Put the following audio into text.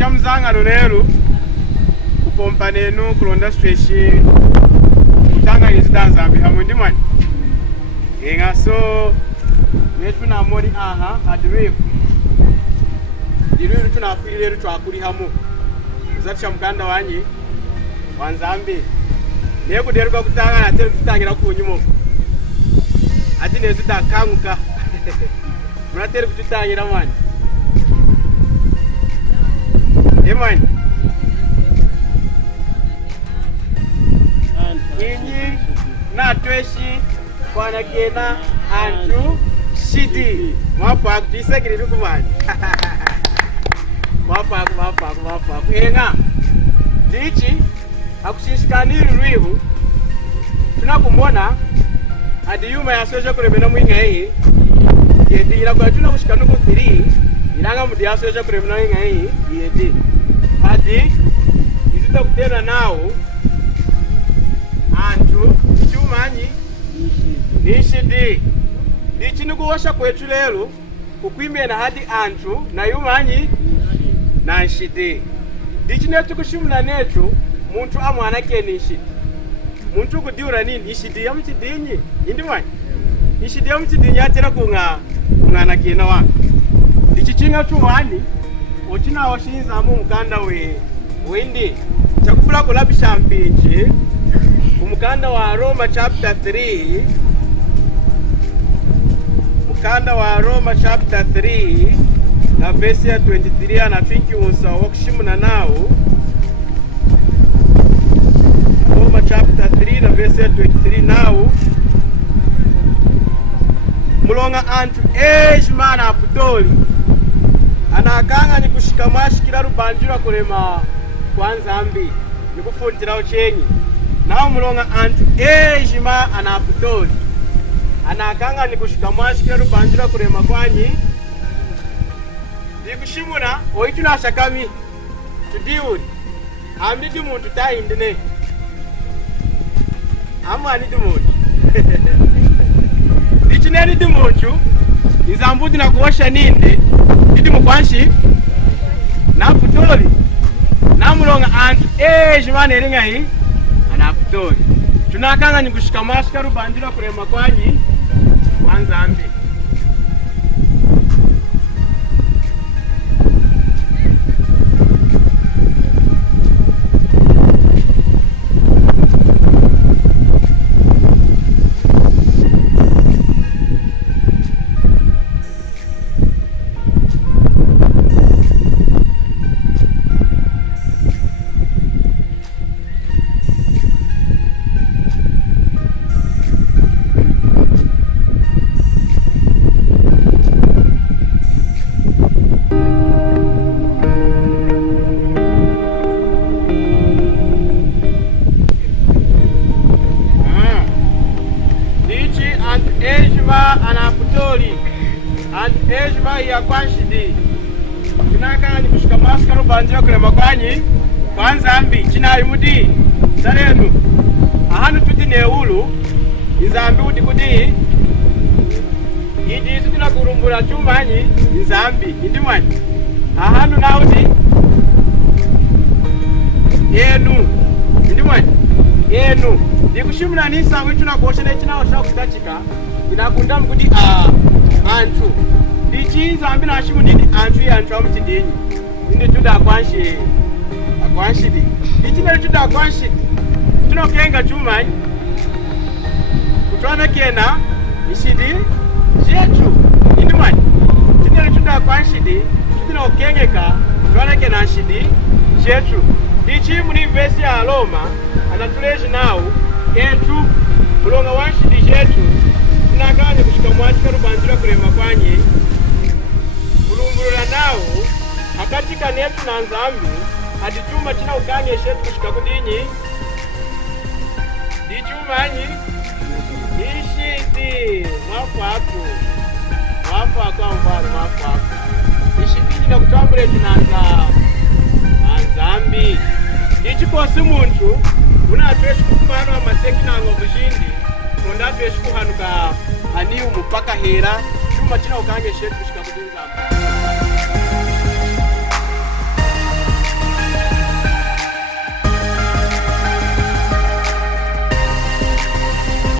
chamzanga lero kupompa nenu kulonda stretch kutanga izidanzambi hamwe ndi mwani inga so netu na mori aha adrive diru tunafilire twakuri hamu zacha mkanda wanyi wanzambi neku deruka kutanga na tero tutangira kunyumo ati nezi dakanguka muratere kututangira mwani Emani inyi na tweshi kwana kena antu shidi mwafa kutisegiri rukumani mwafa enga dichi akushishikaniri rwihu tunakumona hadi yuma ya soja kuremena mwinga hii yedira kwa tunakushikanu kuthiri ilanga mudi ya soja kuremena mwinga hii yedi hadi izita kutena nao antu chumanyi nishidi dichi nukuwasha kwetu lero kukwimena hadi antu na yumanyi na nshidi dichi netu kushimuna netu muntu amwana ke nishidi muntu kudiura nini nishidi ya mchidinyi indi mwanyi nishidi ya mchidinyi atira kungana kena wanga dichi chinga tuwani ochina washinza amu mkanda wendi chakupula kulabisha mpinchi umukanda wa Roma chapter 3 mukanda wa Roma chapter 3 na verse ya 23 anatwinki unsa wakushimuna nao Roma chapter 3 na verse ya 23 nao mulonga antu ejimana aputoli anakanga ni kushikamashikira rubanjira kulema kwanza ambi nikufundira uchenyi nao mulonga antu ejima anaputoli anakanga ni kushikamashikira rubanjira kulema kwanyi dikushimuna oituna shakami tudiuri amnidi muntu taindine amani dimuntu dichineni dimuntu izambudi na kuosha ninde didi mukwanshi na putoli na mulonga antu ejimana eringa hii anaputoli tunakanga ni kushikamashika rubanjira kurema kwanyi wanzambi anaputoli and ejima ya kwanshidi tunaka ni kushikamashika rubanjira kurema kwanyi kwanzambi chinayi mudi sarenu ahanu tuti neulu izambi udi kudi idi sitina kurumbura chumanyi izambi indimani ahanu naudi enu indimani enu dikushimuna nisangu tunakuoshene chinaosha kutachika inakunda mkudi antu dichi zambi na shimu nidi antu ya antu amutidinyi nindi tuda akwanshidi dichi nari tuda akwanshidi tunokenga chumanyi kutwana kena ishidi jetu indimani tinari tuda akwanshidi tutina okengeka kutwana kena shidi jetu dichi muni vesi ya Roma anatuleji nao entu mulonga wanshidi jetu tunakanye kushikamashika rubanjira kurema kwanyi kulungurura nao akatika netu na nzambi hadi chuma china ukanye shetu kushika kudinyi dichumanyi ishidi mwafu ako amvaro mwafu ako ishidi na kutambure tunanga nzambi dichikosi muntu unatweshi kukumano amaseki nango bujindi konda tweshi kuhanuka ani umupaka hera chuma china ukanye shetu kushika kudinyi